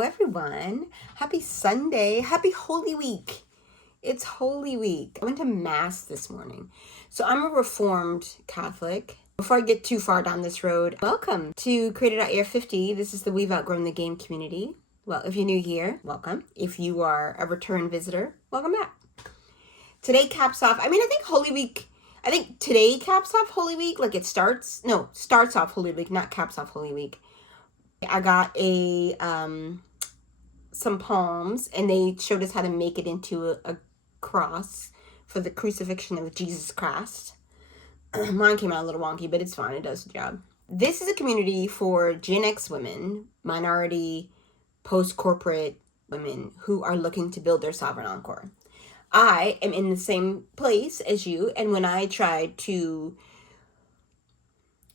Hello everyone, happy Sunday, happy Holy Week. It's Holy Week. I went to Mass this morning. So I'm a Reformed Catholic. Before I get too far down this road, welcome to Creator.AF50. This is the We've Outgrown The Game community. Well, if you're new here, welcome. If you are a return visitor, welcome back. Today caps off, I think today caps off Holy Week, like it starts off Holy Week, not caps off Holy Week. I got some palms, and they showed us how to make it into a cross for the crucifixion of Jesus Christ. Mine came out a little wonky, but it's fine. It does the job. This is a community for Gen X women, minority, post-corporate women who are looking to build their sovereign encore. I am in the same place as you, and when I tried to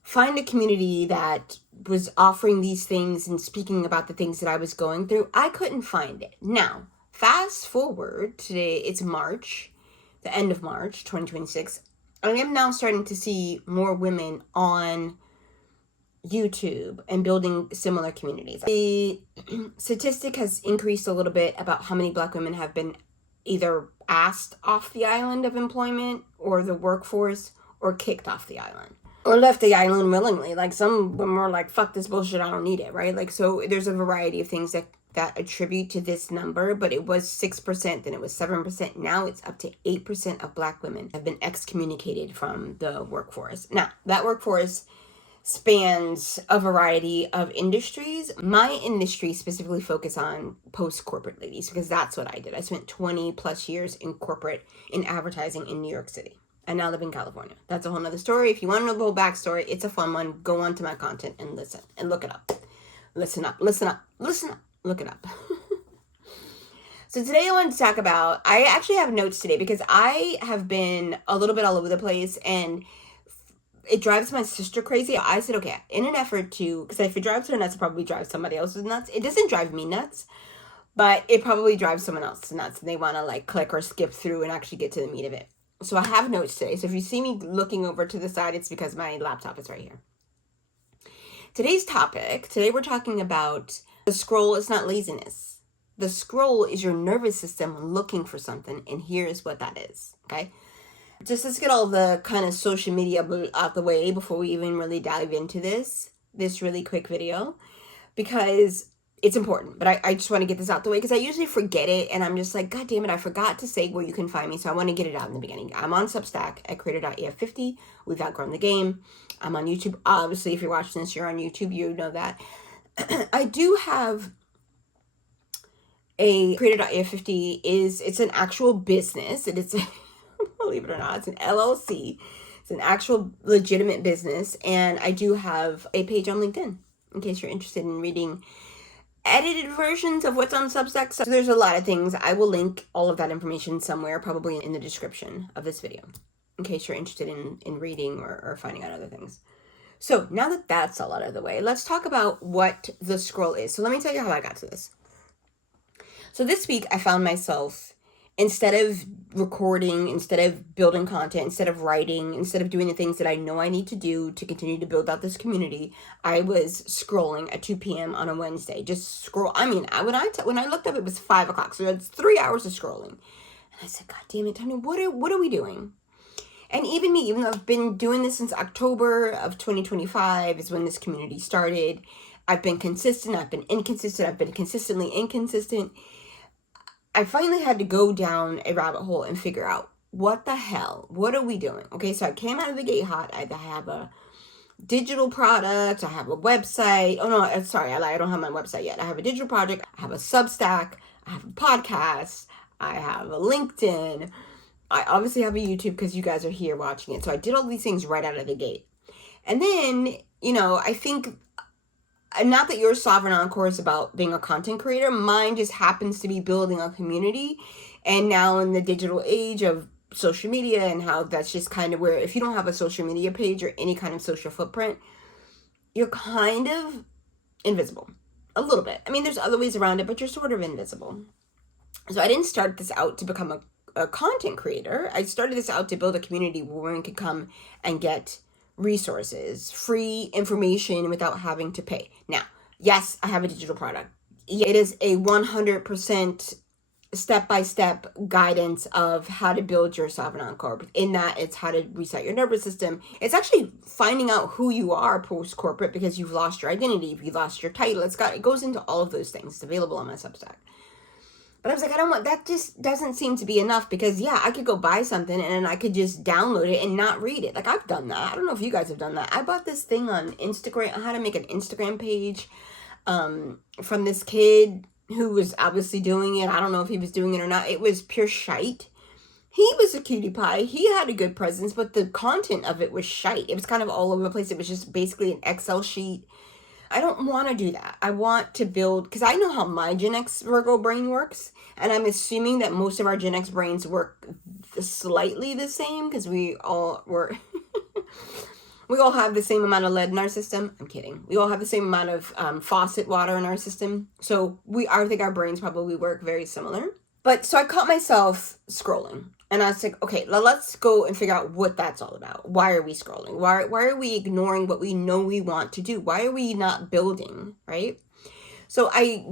find a community that was offering these things and speaking about the things that I was going through, I couldn't find it. Now, fast forward, today it's March, the end of March, 2026. I am now starting to see more women on YouTube and building similar communities. The statistic has increased a little bit about how many Black women have been either asked off the island of employment or the workforce or kicked off the island. Or left the island willingly. Like, some women were like, fuck this bullshit, I don't need it, right? Like, so there's a variety of things that attribute to this number, but it was 6%, then it was 7%. Now it's up to 8% of Black women have been excommunicated from the workforce. Now, that workforce spans a variety of industries. My industry specifically focus on post-corporate ladies, because that's what I did. I spent 20 plus years in corporate, in advertising in New York City. I now live in California. That's a whole nother story. If you want to know the whole backstory, it's a fun one. Go on to my content and listen and look it up. Listen up, look it up. So today I wanted to talk about, I actually have notes today because I have been a little bit all over the place and it drives my sister crazy. I said, okay, in an effort to, because if it drives her nuts, it probably drives somebody else's nuts. It doesn't drive me nuts, but it probably drives someone else nuts and they want to like click or skip through and actually get to the meat of it. So I have notes today. So if you see me looking over to the side, it's because my laptop is right here. Today we're talking about the scroll is not laziness. The scroll is your nervous system looking for something, and here's what that is, okay? Just let's get all the kind of social media out the way before we even really dive into this really quick video, because it's important, but I just want to get this out the way because I usually forget it and I'm just like, God damn it, I forgot to say where you can find me. So I want to get it out in the beginning. I'm on Substack at Creator.AF50. We've Outgrown The Game. I'm on YouTube. Obviously, if you're watching this, you're on YouTube. You know that. I do have a Creator.AF50 it's an actual business. It is, believe it or not, it's an LLC. It's an actual legitimate business. And I do have a page on LinkedIn in case you're interested in reading edited versions of what's on Substack. So there's a lot of things. I will link all of that information somewhere, probably in the description of this video, in case you're interested in reading or finding out other things. So now that that's all out of the way, let's talk about what the scroll is. So let me tell you how I got to this. So this week I found myself, instead of recording, instead of building content, instead of writing, instead of doing the things that I know I need to do to continue to build out this community, I was scrolling at 2 p.m. on a Wednesday. Just scroll. I mean, when I looked up, it was 5 o'clock. So it's 3 hours of scrolling. And I said, God damn it, Tanya, what are we doing? And even me, even though I've been doing this since October of 2025 is when this community started. I've been consistent. I've been inconsistent. I've been consistently inconsistent. I finally had to go down a rabbit hole and figure out what the hell, what are we doing? Okay, so I came out of the gate hot. I have a digital product. I have a website. Oh no, sorry, I lied. I don't have my website yet. I have a digital project. I have a Substack. I have a podcast. I have a LinkedIn. I obviously have a YouTube because you guys are here watching it. So I did all these things right out of the gate. And then, I think, not that your sovereign encore is about being a content creator. Mine just happens to be building a community. And now in the digital age of social media and how that's just kind of where, if you don't have a social media page or any kind of social footprint, you're kind of invisible. A little bit. I mean, there's other ways around it, but you're sort of invisible. So I didn't start this out to become a content creator. I started this out to build a community where women could come and get resources, free information without having to pay. Now, yes, I have a digital product. it is a 100% step-by-step guidance of how to build yourself an Encore. In that, it's how to reset your nervous system. It's actually finding out who you are post-corporate, because you've lost your identity, if you've lost your title. It goes into all of those things. It's available on my Substack. But I was like, I don't want, that just doesn't seem to be enough, because yeah, I could go buy something and then I could just download it and not read it. Like, I've done that. I don't know if you guys have done that. I bought this thing on Instagram, how to make an Instagram page, from this kid who was obviously doing it. I don't know if he was doing it or not. It was pure shite. He was a cutie pie. He had a good presence, but the content of it was shite. It was kind of all over the place. It was just basically an Excel sheet. I don't want to do that. I want to build, because I know how my Gen X Virgo brain works, and I'm assuming that most of our Gen X brains work slightly the same, because we all have the same amount of lead in our system. I'm kidding. We all have the same amount of faucet water in our system. So I think our brains probably work very similar. But so I caught myself scrolling. And I was like, okay, let's go and figure out what that's all about. Why are we scrolling? Why are we ignoring what we know we want to do? Why are we not building, right? So I,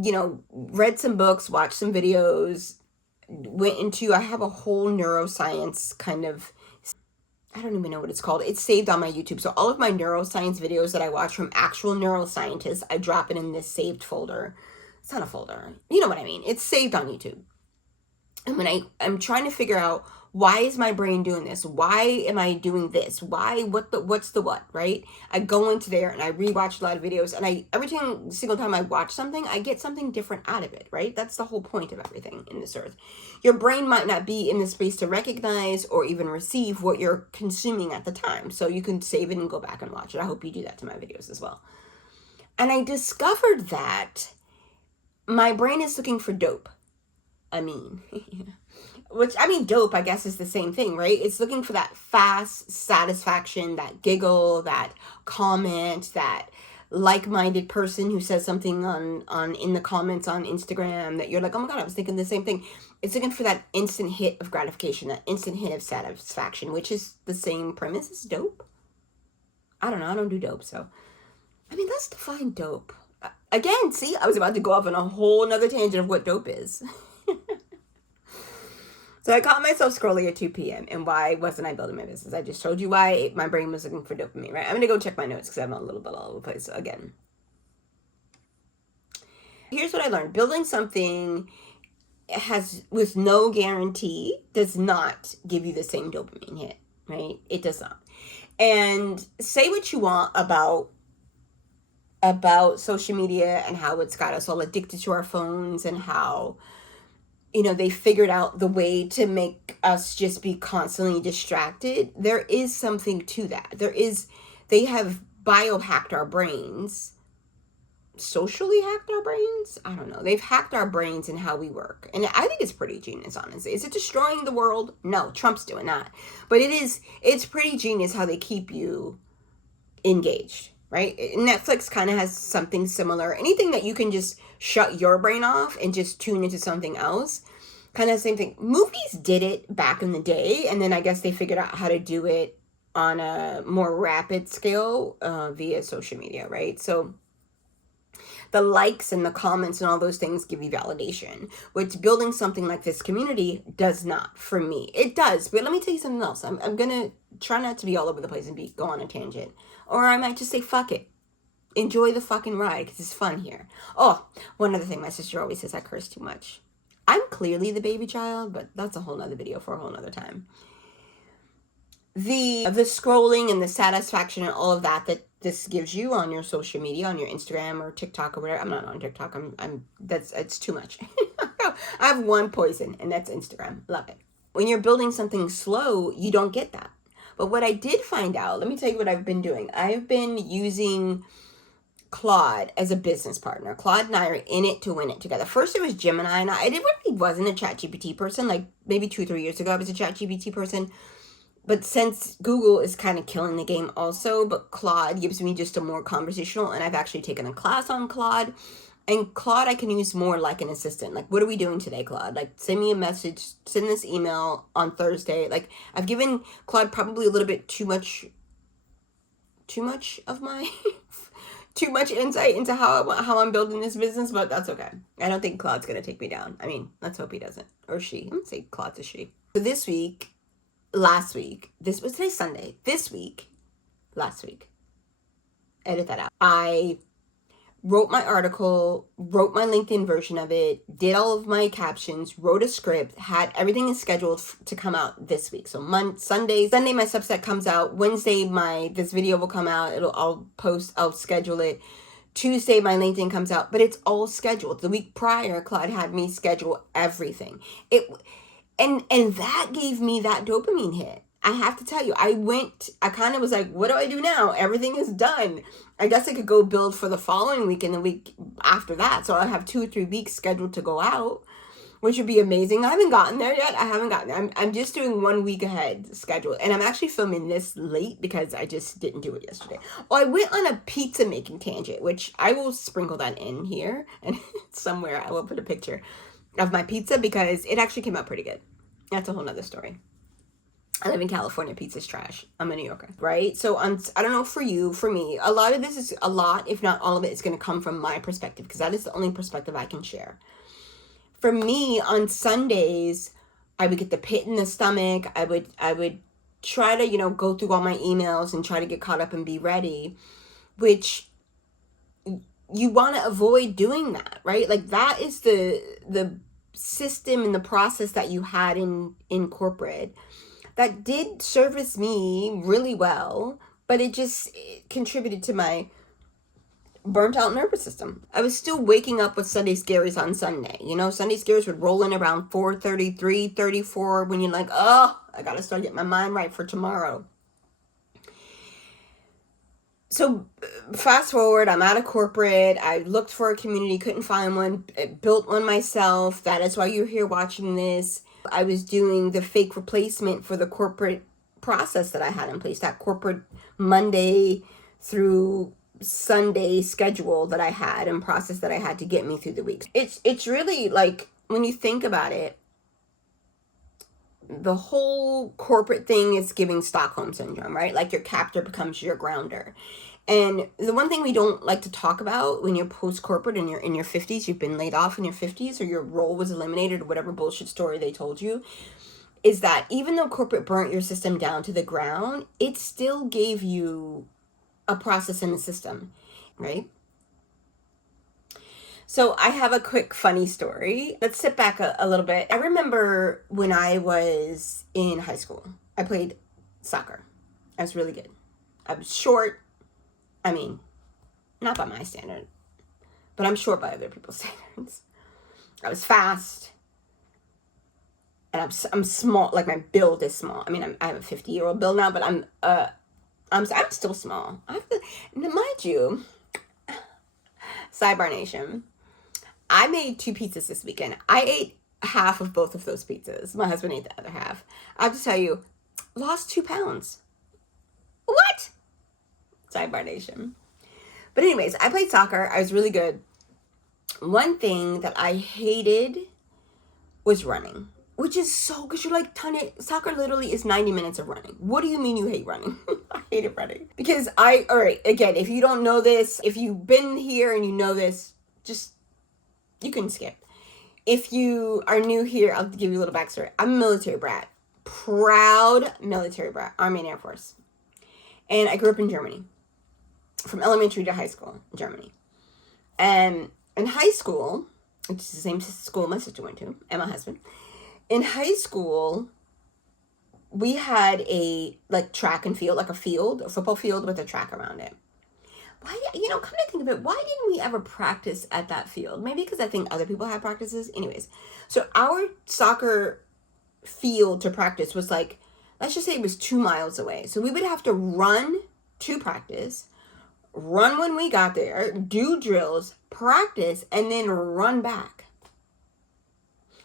read some books, watched some videos, I have a whole neuroscience kind of, I don't even know what it's called. It's saved on my YouTube. So all of my neuroscience videos that I watch from actual neuroscientists, I drop it in this saved folder. It's not a folder. You know what I mean? It's saved on YouTube. And when I'm trying to figure out, why is my brain doing this? Why am I doing this? What's the what, right? I go into there and I rewatch a lot of videos, and every single time I watch something, I get something different out of it, right? That's the whole point of everything in this earth. Your brain might not be in the space to recognize or even receive what you're consuming at the time. So you can save it and go back and watch it. I hope you do that to my videos as well. And I discovered that my brain is looking for dope. Dope, I guess, is the same thing, right? It's looking for that fast satisfaction, that giggle, that comment, that like-minded person who says something on in the comments on Instagram that you're like, oh my God, I was thinking the same thing. It's looking for that instant hit of gratification, that instant hit of satisfaction, which is the same premise as dope. I don't know. I don't do dope, so. Let's define dope. Again, see, I was about to go off on a whole nother tangent of what dope is. So I caught myself scrolling at 2 p.m. And why wasn't I building my business? I just told you why. My brain was looking for dopamine, right? I'm going to go check my notes because I'm a little bit all over the place again. Here's what I learned. Building something with no guarantee does not give you the same dopamine hit, right? It does not. And say what you want about social media and how it's got us all addicted to our phones, and how they figured out the way to make us just be constantly distracted. There is something to that. They have biohacked our brains, socially hacked our brains. I don't know. They've hacked our brains and how we work. And I think it's pretty genius, honestly. Is it destroying the world? No, Trump's doing that. But it's pretty genius how they keep you engaged, right? Netflix kind of has something similar. Anything that you can just shut your brain off and just tune into something else, kind of the same thing. Movies did it back in the day, and then I guess they figured out how to do it on a more rapid scale via social media, right? So the likes and the comments and all those things give you validation, which building something like this community does not. For me, it does. But let me tell you something else. I'm gonna try not to be all over the place and go on a tangent, or I might just say fuck it. Enjoy the fucking ride, because it's fun here. Oh, one other thing, my sister always says I curse too much. I'm clearly the baby child, but that's a whole nother video for a whole nother time. The scrolling and the satisfaction and all of that this gives you on your social media, on your Instagram or TikTok or whatever. I'm not on TikTok. It's too much. I have one poison, and that's Instagram. Love it. When you're building something slow, you don't get that. But what I did find out, let me tell you what I've been doing. I've been using Claude as a business partner. Claude and I are in it to win it together. First it was Gemini, and I really wasn't a ChatGPT person. Like maybe 2-3 years ago I was a ChatGPT person. But since Google is kind of killing the game also, but Claude gives me just a more conversational, and I've actually taken a class on Claude. And Claude I can use more like an assistant. Like, what are we doing today, Claude? Like, send me a message, send this email on Thursday. Like, I've given Claude probably a little bit too much of my too much insight into how I'm building this business, but that's okay. I don't think Claude's gonna take me down. I mean, let's hope he doesn't, or she. I'm gonna say Claude's a she. So this week, last week, this was today's Sunday. This week, last week, edit that out. I wrote my article, wrote my LinkedIn version of it, did all of my captions, wrote a script, had everything is scheduled to come out this week. So Sunday my Substack comes out. Wednesday this video will come out. I'll schedule it. Tuesday my LinkedIn comes out, but it's all scheduled. The week prior, Claude had me schedule everything. And that gave me that dopamine hit. I have to tell you, I kind of was like, what do I do now? Everything is done. I guess I could go build for the following week and the week after that. So I have 2 or 3 weeks scheduled to go out, which would be amazing. I haven't gotten there yet. I'm just doing 1 week ahead schedule. And I'm actually filming this late because I just didn't do it yesterday. Oh, I went on a pizza making tangent, which I will sprinkle that in here. And somewhere I will put a picture of my pizza because it actually came out pretty good. That's a whole nother story. I live in California. Pizza's trash. I'm a New Yorker, right? So I don't know for you, for me, a lot of this is if not all of it, is going to come from my perspective because that is the only perspective I can share. For me, on Sundays, I would get the pit in the stomach. I would try to, go through all my emails and try to get caught up and be ready, which you want to avoid doing that, right? Like that is the system and the process that you had in corporate that did service me really well, but it contributed to my burnt out nervous system. I was still waking up with Sunday scaries on Sunday. Sunday scaries would roll in around 4:30, 3:34 when you're like, oh, I got to start getting my mind right for tomorrow. So fast forward, I'm out of corporate. I looked for a community, couldn't find one, built one myself. That is why you're here watching this. I was doing the fake replacement for the corporate process that I had in place, that corporate Monday through Sunday schedule that I had and process that I had to get me through the week. It's really like, when you think about it, the whole corporate thing is giving Stockholm syndrome, right? Like your captor becomes your grounder. And the one thing we don't like to talk about when you're post-corporate and you're in your 50s, you've been laid off in your 50s or your role was eliminated or whatever bullshit story they told you, is that even though corporate burnt your system down to the ground, it still gave you a process in the system, right? So I have a quick funny story. Let's sit back a little bit. I remember when I was in high school, I played soccer. I was really good. I was short. I mean, not by my standard, but I'm short by other people's standards. I was fast, and I'm small. Like my build is small. I mean, I have a 50-year-old build now, but I'm still small. Mind you, sidebar nation, I made 2 pizzas this weekend. I ate half of both of those pizzas. My husband ate the other half. I have to tell you, lost 2 pounds. What? Sidebar nation. But anyways, I played soccer. I was really good. One thing that I hated was running, which is so, because you're like, Tanya, soccer literally is 90 minutes of running. What do you mean you hate running? I hated running. Because all right, again, if you don't know this, if you've been here and you know this, you can skip. If you are new here, I'll give you a little backstory. I'm a military brat. Proud military brat. Army and Air Force. And I grew up in Germany. From elementary to high school in Germany. And in high school, which is the same school my sister went to, and my husband, in high school, we had a track and field, like a football field with a track around it. Why, come to think of it, why didn't we ever practice at that field? Maybe because I think other people had practices. Anyways, so our soccer field to practice was let's just say it was 2 miles away. So we would have to run to practice, run when we got there, do drills, practice, and then run back.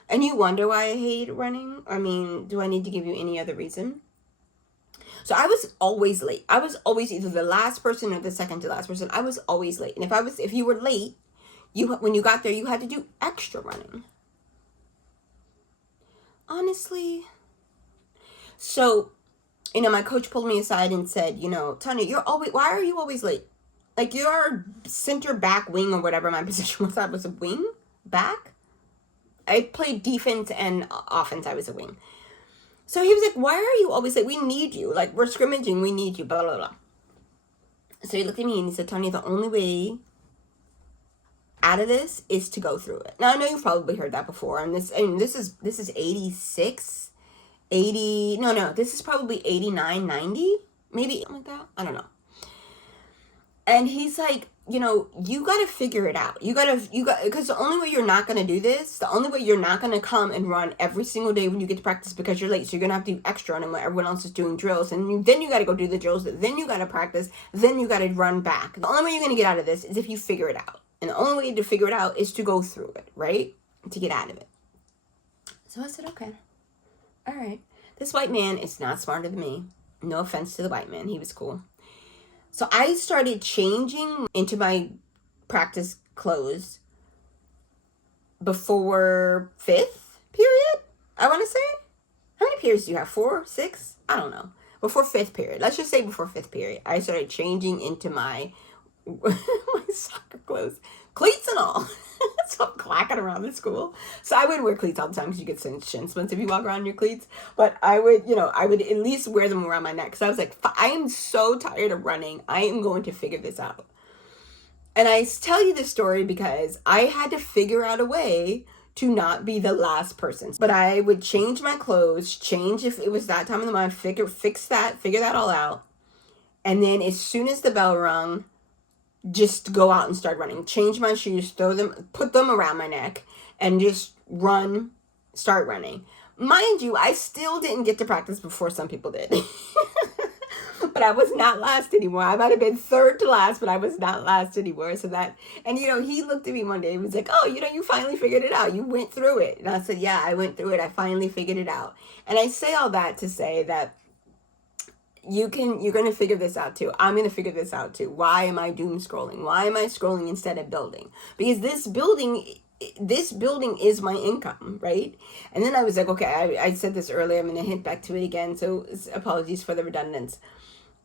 And you wonder why I hate running? I mean, do I need to give you any other reason? So I was always late. I was always either the last person or the second to last person. I was always late. And if you were late, when you got there, you had to do extra running. Honestly. So, my coach pulled me aside and said, Tanya, why are you always late? Like, your center back wing or whatever my position was. I was a wing back. I played defense and offense. I was a wing. So he was like, why are you always like, we need you. Like, we're scrimmaging. We need you. Blah, blah, blah. So he looked at me and he said, Tanya, the only way out of this is to go through it. Now, I know you've probably heard that before. And this is 86, 80. No, this is probably 89, 90. Maybe something like that. I don't know. And he's like, you know, you got to figure it out. You got, because the only way you're not going to do this, the only way you're not going to come and run every single day when you get to practice because you're late. So you're going to have to do extra running when everyone else is doing drills. And then you got to go do the drills. Then you got to practice. Then you got to run back. The only way you're going to get out of this is if you figure it out. And the only way to figure it out is to go through it, right? To get out of it. So I said, okay. All right. This white man is not smarter than me. No offense to the white man. He was cool. So I started changing into my practice clothes before 5th period, I want to say. How many periods do you have? 4, 6? I don't know. Before 5th period. Let's just say before 5th period. I started changing into my soccer clothes. Cleats and all. So I'm clacking around the school. So I would wear cleats all the time because you get shin splints if you walk around in your cleats. But I would at least wear them around my neck. Because I was like, I am so tired of running. I am going to figure this out. And I tell you this story because I had to figure out a way to not be the last person. But I would change my clothes, change if it was that time of the month, figure that all out. And then as soon as the bell rung, just go out and start running. Change my shoes, put them around my neck, and just start running. Mind you, I still didn't get to practice before some people did. But I was not last anymore. I might have been third to last, but I was not last anymore. And he looked at me one day and was like, oh, you finally figured it out. You went through it. And I said, yeah, I went through it. I finally figured it out. And I say all that to say that you're going to figure this out too. I'm going to figure this out too. Why am I doom scrolling? Why am I scrolling instead of building? Because this building is my income, right? And then I was like, okay, I said this earlier. I'm going to hint back to it again. So apologies for the redundance.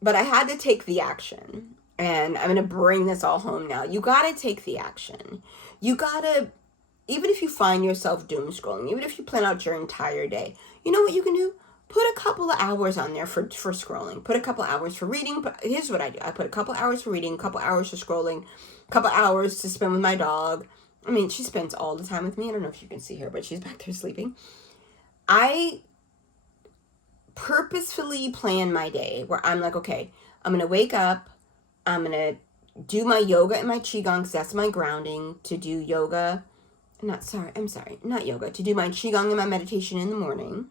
But I had to take the action. And I'm going to bring this all home now. You got to take the action. You got to, even if you find yourself doom scrolling, even if you plan out your entire day, you know what you can do? Put a couple of hours on there for scrolling. Put a couple hours for reading. But here's what I do. I put a couple hours for reading, a couple hours for scrolling, a couple hours to spend with my dog. I mean, she spends all the time with me. I don't know if you can see her, but she's back there sleeping. I purposefully plan my day where I'm like, okay, I'm going to wake up. I'm going to do my yoga and my qigong because that's my grounding. To do yoga. Not yoga. To do my qigong and my meditation in the morning.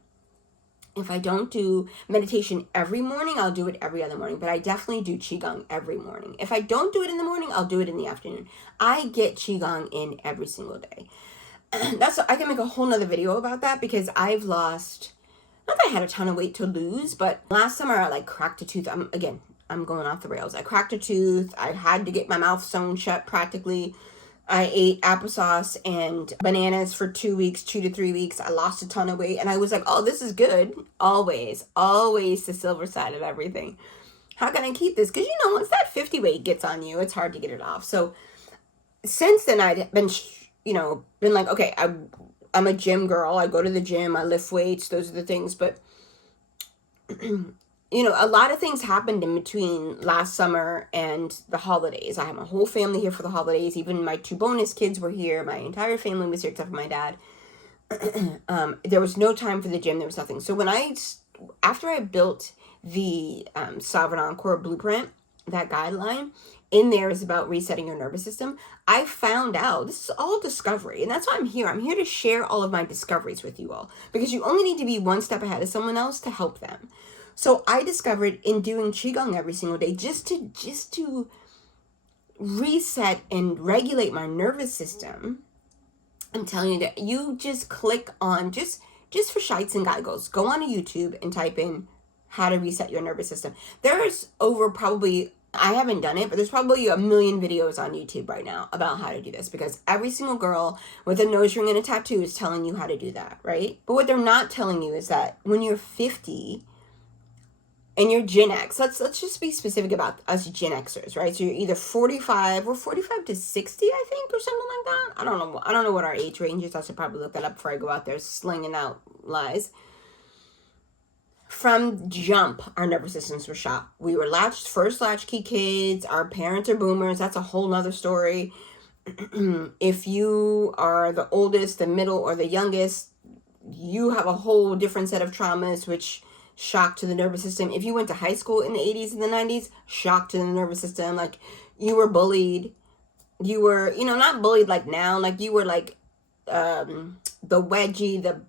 If I don't do meditation every morning, I'll do it every other morning. But I definitely do Qigong every morning. If I don't do it in the morning, I'll do it in the afternoon. I get Qigong in every single day. I can make a whole nother video about that because I've lost, not that I had a ton of weight to lose, but last summer I cracked a tooth. I'm going off the rails. I cracked a tooth. I had to get my mouth sewn shut practically. I ate applesauce and bananas for 2 weeks, 2 to 3 weeks. I lost a ton of weight and I was like, oh, this is good. Always the silver side of everything. How can I keep this? Because, once that 50 weight gets on you, it's hard to get it off. So since then I'd been like, okay, I'm a gym girl. I go to the gym. I lift weights. Those are the things. But a lot of things happened in between last summer and the holidays. I had my whole family here for the holidays. Even my 2 bonus kids were here. My entire family was here except for my dad. There was no time for the gym. There was nothing. So after I built the Sovereign Encore blueprint, that guideline, in there is about resetting your nervous system. I found out, this is all discovery. And that's why I'm here. I'm here to share all of my discoveries with you all. Because you only need to be one step ahead of someone else to help them. So I discovered in doing Qigong every single day, just to reset and regulate my nervous system, I'm telling you that you just click on, just for shites and giggles, go on to YouTube and type in how to reset your nervous system. There's I haven't done it, but there's probably a million videos on YouTube right now about how to do this because every single girl with a nose ring and a tattoo is telling you how to do that, right? But what they're not telling you is that when you're 50, and you're Gen X. Let's just be specific about us Gen Xers, right? So you're either 45 or 45 to 60, I think, or something like that. I don't know what our age range is. I should probably look that up before I go out there slinging out lies. From jump, our nervous systems were shot. We were first latchkey kids. Our parents are boomers. That's a whole nother story. If you are the oldest, the middle, or the youngest, you have a whole different set of traumas, which shock to the nervous system. If you went to high school in the 80s and the 90s, shock to the nervous system. Like, you were bullied. You were, not bullied like now. Like, you were like the wedgie, the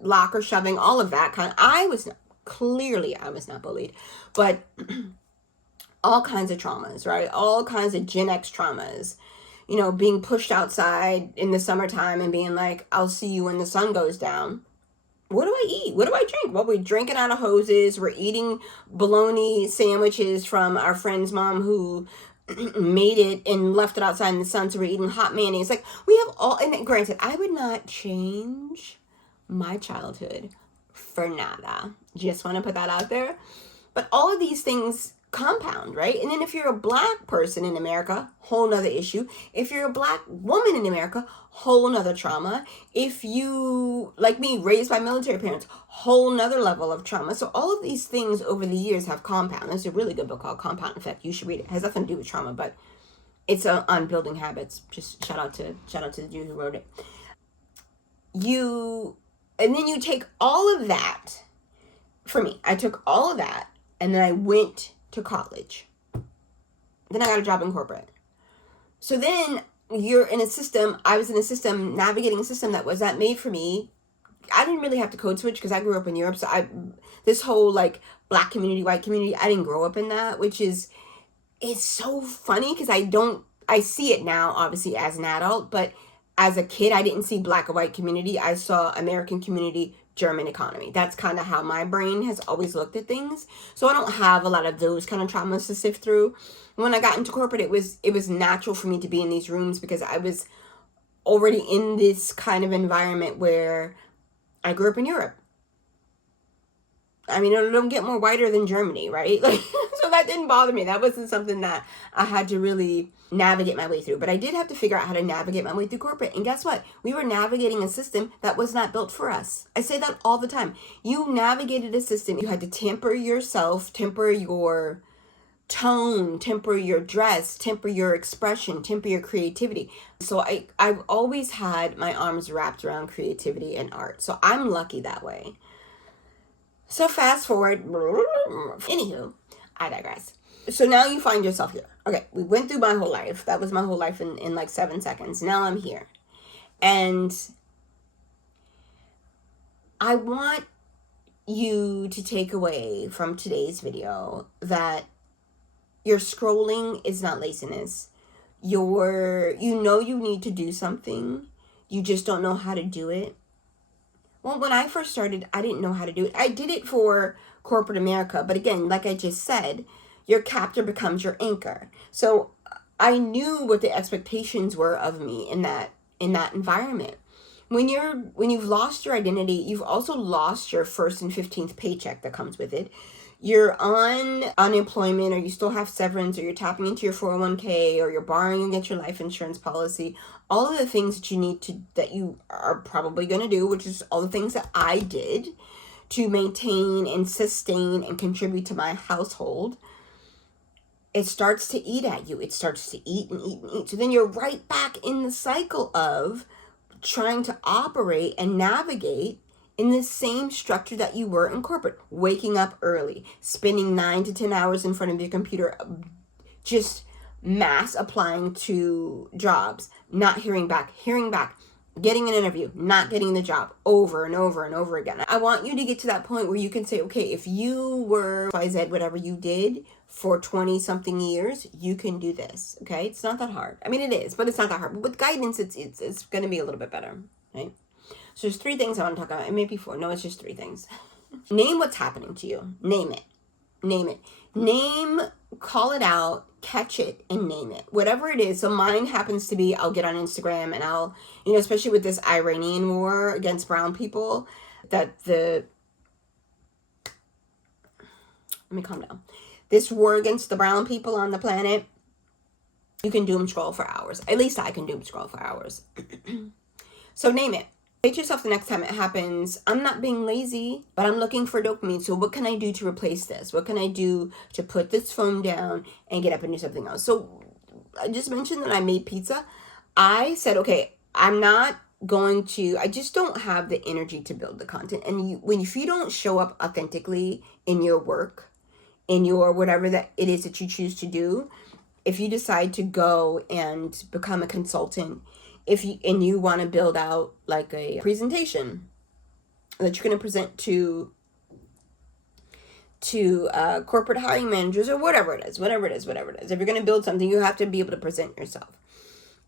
locker shoving, all of that kind. I was not bullied, but all kinds of traumas, right? All kinds of Gen X traumas. Being pushed outside in the summertime and being like, I'll see you when the sun goes down. What do I eat? What do I drink? Well, we're drinking out of hoses. We're eating bologna sandwiches from our friend's mom who made it and left it outside in the sun. So we're eating hot mayonnaise. Like, we have all, and granted, I would not change my childhood for nada. Just want to put that out there. But all of these things compound, right? And then if you're a black person in America, whole nother issue. If you're a black woman in America, whole nother trauma. If you, like me, raised by military parents, whole nother level of trauma. So all of these things over the years have compound. There's a really good book called Compound Effect. You should read it. It has nothing to do with trauma, but it's on building habits. Just shout out to the dude who wrote it. And then you take all of that. For me, I took all of that and then I went to college. Then I got a job in corporate. So then you're in a system, I was in a system, navigating a system that was not made for me. I didn't really have to code switch because I grew up in Europe. So this whole like black community, white community, I didn't grow up in that, it's so funny because I see it now, obviously, as an adult, but as a kid, I didn't see black or white community. I saw American community, German economy. That's kind of how my brain has always looked at things. So I don't have a lot of those kind of traumas to sift through. When I got into corporate, it was natural for me to be in these rooms because I was already in this kind of environment where I grew up in Europe. I mean, it don't get more whiter than Germany, right? Like, so that didn't bother me. That wasn't something that I had to really navigate my way through. But I did have to figure out how to navigate my way through corporate. And guess what? We were navigating a system that was not built for us. I say that all the time. You navigated a system. You had to temper yourself, temper your tone, temper your dress, temper your expression, temper your creativity. So I've always had my arms wrapped around creativity and art. So I'm lucky that way. So fast forward, anywho, I digress. So now you find yourself here. Okay, we went through my whole life. That was my whole life in like 7 seconds. Now I'm here. And I want you to take away from today's video that your scrolling is not laziness. You need to do something. You just don't know how to do it. Well, when I first started, I didn't know how to do it. I did it for corporate America. But again, like I just said, your captor becomes your anchor. So I knew what the expectations were of me in that environment. When you've lost your identity, you've also lost your first and 15th paycheck that comes with it. You're on unemployment, or you still have severance, or you're tapping into your 401k, or you're borrowing against your life insurance policy. All of the things that you are probably going to do, which is all the things that I did to maintain and sustain and contribute to my household. It starts to eat at you. It starts to eat and eat and eat. So then you're right back in the cycle of trying to operate and navigate in the same structure that you were in corporate. Waking up early, spending 9 to 10 hours in front of your computer, just mass applying to jobs, not hearing back, getting an interview, not getting the job, over and over and over again. I want you to get to that point where you can say, okay, if you were XYZ, whatever you did for 20 something years, you can do this. Okay, it's not that hard. I mean, it is, but it's not that hard. But with guidance, it's going to be a little bit better, right? So there's 3 things I want to talk about. It may be 4. No, it's just 3 things. Name what's happening to you. Name it. Call it out, catch it, and name it. Whatever it is. So mine happens to be, I'll get on Instagram and I'll, especially with this Iranian war against brown people, that let me calm down. This war against the brown people on the planet, you can doom scroll for hours. At least I can doom scroll for hours. So name it. Say to yourself the next time it happens, I'm not being lazy, but I'm looking for dopamine. So what can I do to replace this? What can I do to put this phone down and get up and do something else? So I just mentioned that I made pizza. I said, okay, I just don't have the energy to build the content. And if you don't show up authentically in your work, in your whatever that it is that you choose to do, if you decide to go and become a consultant, and you want to build out like a presentation that you're going to present to corporate hiring managers or whatever it is. If you're going to build something, you have to be able to present yourself.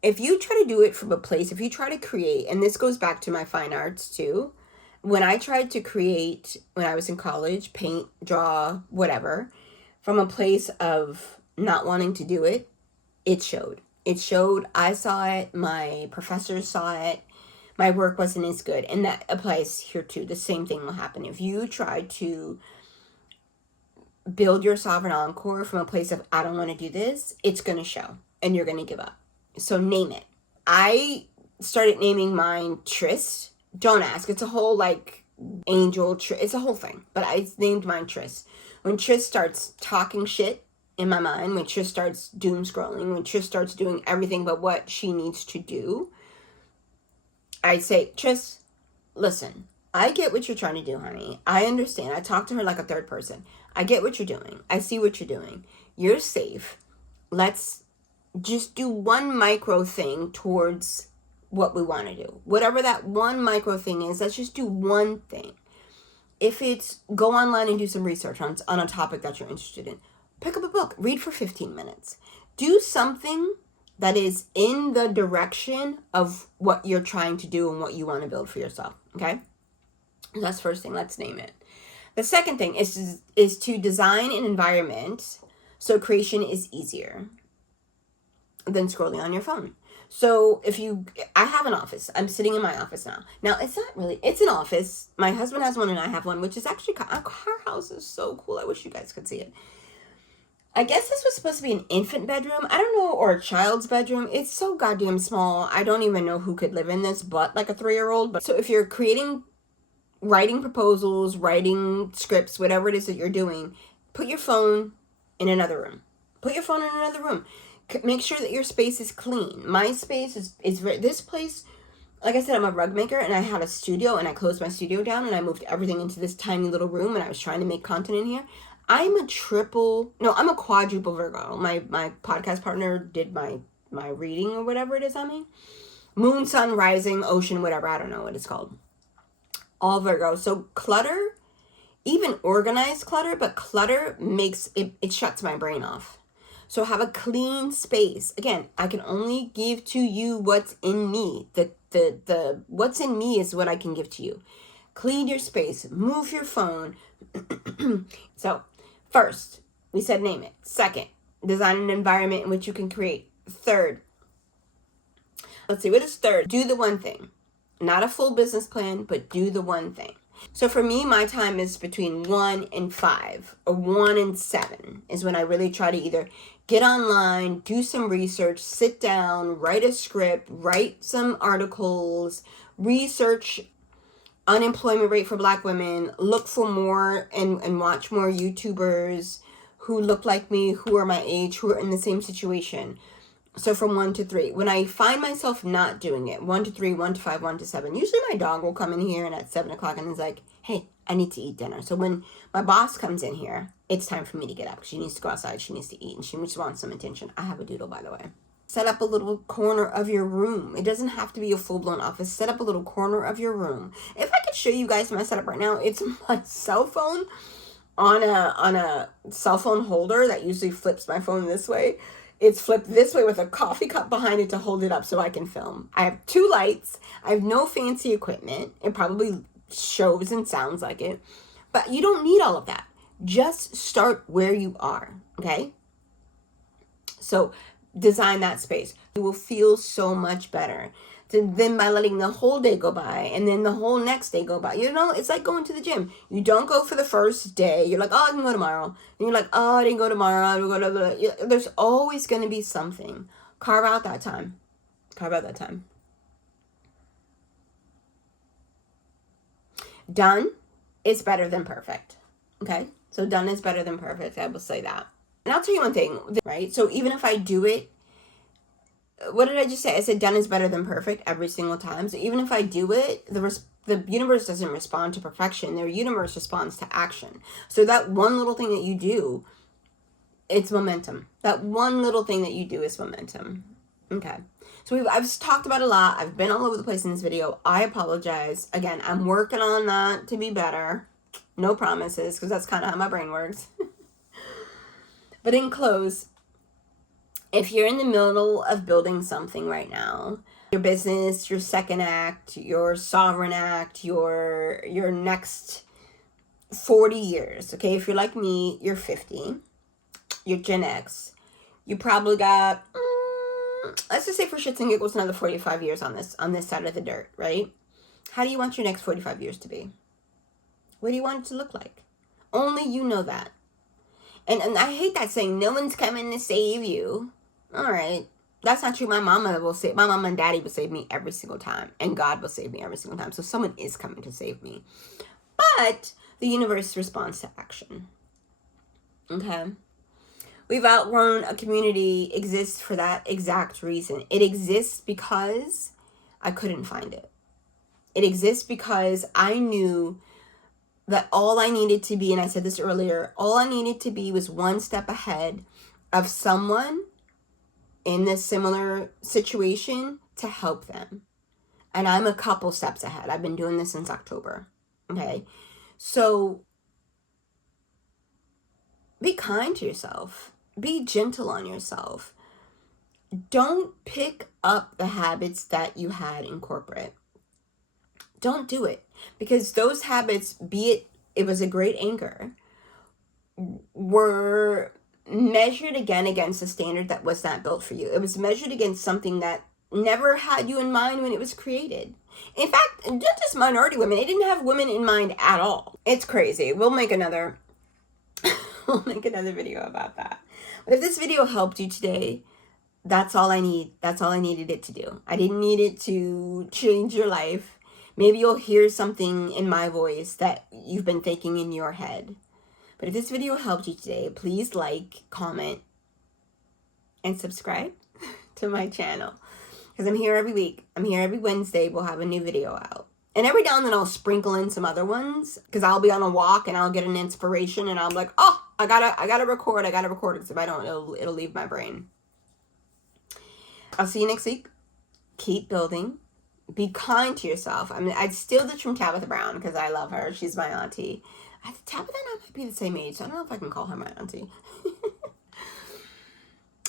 If you try to do it from a place, if you try to create, and this goes back to my fine arts too, when I tried to create when I was in college, paint, draw, whatever, from a place of not wanting to do it, it showed. I saw it. My professors saw it. My work wasn't as good. And that applies here too. The same thing will happen. If you try to build your sovereign encore from a place of, I don't want to do this, it's going to show. And you're going to give up. So name it. I started naming mine Tris. Don't ask. It's a whole angel. It's a whole thing. But I named mine Tris. When Tris starts talking shit in my mind, when Tris starts doom scrolling, when Tris starts doing everything but what she needs to do, I say, Tris, listen, I get what you're trying to do, honey. I understand. I talk to her like a third person. I get what you're doing. I see what you're doing. You're safe. Let's just do one micro thing towards what we want to do. Whatever that one micro thing is, let's just do one thing. If it's go online and do some research on a topic that you're interested in, pick up a book, read for 15 minutes. Do something that is in the direction of what you're trying to do and what you want to build for yourself, okay? That's the first thing. Let's name it. The second thing is to design an environment so creation is easier than scrolling on your phone. So I have an office. I'm sitting in my office now. Now, it's an office. My husband has one and I have one, which is actually, our house is so cool. I wish you guys could see it. I guess this was supposed to be an infant bedroom. I don't know, or a child's bedroom. It's so goddamn small. I don't even know who could live in this but like a 3-year-old. But so if you're writing proposals, writing scripts, whatever it is that you're doing, put your phone in another room. Make sure that your space is clean. My space is this place. Like I said, I'm a rug maker and I had a studio and I closed my studio down and I moved everything into this tiny little room and I was trying to make content in here. I'm a quadruple Virgo. My podcast partner did my reading or whatever it is on me. Moon, sun, rising, ocean, whatever. I don't know what it's called. All Virgo. So clutter, even organized clutter, but clutter makes it shuts my brain off. So have a clean space. Again, I can only give to you what's in me. The what's in me is what I can give to you. Clean your space. Move your phone. So, first, we said name it. Second, design an environment in which you can create. Third, let's see, what is third? Do the one thing. Not a full business plan, but do the one thing. So for me, my time is between 1 and 5 or 1 and 7 is when I really try to either get online, do some research, sit down, write a script, write some articles, research unemployment rate for Black women, look for more and watch more YouTubers who look like me, who are my age, who are in the same situation. So from 1 to 3, when I find myself not doing it, 1 to 3, 1 to 5, 1 to 7, usually my dog will come in here and at 7 o'clock and is like, hey, I need to eat dinner. So when my boss comes in here, it's time for me to get up. She needs to go outside. She needs to eat and she just wants some attention. I have a doodle, by the way. Set up a little corner of your room. It doesn't have to be a full-blown office. Set up a little corner of your room. If I could show you guys my setup right now, it's my cell phone on a cell phone holder that usually flips my phone this way. It's flipped this way with a coffee cup behind it to hold it up so I can film. I have 2 lights. I have no fancy equipment. It probably shows and sounds like it. But you don't need all of that. Just start where you are, okay? So design that space. You will feel so much better. then by letting the whole day go by and then the whole next day go by. You know, it's like going to the gym. You don't go for the first day. You're like, oh, I can go tomorrow. And you're like, oh, I didn't go tomorrow. I didn't go to. There's always going to be something. Carve out that time. Carve out that time. Done is better than perfect. Okay? So done is better than perfect. I will say that. And I'll tell you one thing, right? So even if I do it, what did I just say? I said done is better than perfect every single time. So even if I do it, the universe doesn't respond to perfection. Their universe responds to action. So that one little thing that you do, it's momentum. That one little thing that you do is momentum. Okay. So I've talked about it a lot. I've been all over the place in this video. I apologize. Again, I'm working on that to be better. No promises, because that's kind of how my brain works. But in close, if you're in the middle of building something right now, your business, your second act, your sovereign act, your next 40 years, okay? If you're like me, you're 50, you're Gen X, you probably got, let's just say for shits and giggles, another 45 years on this side of the dirt, right? How do you want your next 45 years to be? What do you want it to look like? Only you know that. And I hate that saying, no one's coming to save you. All right. That's not true. My mama and daddy will save me every single time. And God will save me every single time. So someone is coming to save me. But the universe responds to action. Okay? We've Outgrown a Community exists for that exact reason. It exists because I couldn't find it. It exists because I knew that all I needed to be, and I said this earlier, all I needed to be was one step ahead of someone in this similar situation to help them. And I'm a couple steps ahead. I've been doing this since October. Okay? So be kind to yourself. Be gentle on yourself. Don't pick up the habits that you had in corporate. Don't do it. Because those habits, be it was a great anchor, were measured again against a standard that was not built for you. It was measured against something that never had you in mind when it was created. In fact, not just minority women, it didn't have women in mind at all. It's crazy. We'll make another video about that. But if this video helped you today, that's all I need. That's all I needed it to do. I didn't need it to change your life. Maybe you'll hear something in my voice that you've been thinking in your head. But if this video helped you today, please like, comment, and subscribe to my channel. Because I'm here every week. I'm here every Wednesday. We'll have a new video out. And every now and then I'll sprinkle in some other ones. Because I'll be on a walk and I'll get an inspiration. And I'm like, oh, I gotta record. Because if I don't, it'll leave my brain. I'll see you next week. Keep building. Be kind to yourself. I mean, I'd steal this from Tabitha Brown because I love her. She's my auntie. Tabitha and I might be the same age, so I don't know if I can call her my auntie.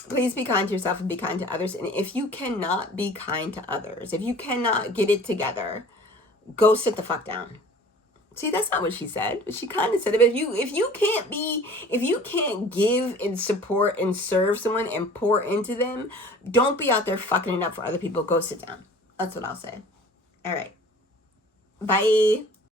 Please be kind to yourself and be kind to others. And if you cannot be kind to others, if you cannot get it together, go sit the fuck down. See, that's not what she said. But she kind of said it. But if you can't give and support and serve someone and pour into them, don't be out there fucking it up for other people. Go sit down. That's what I'll say. All right. Bye.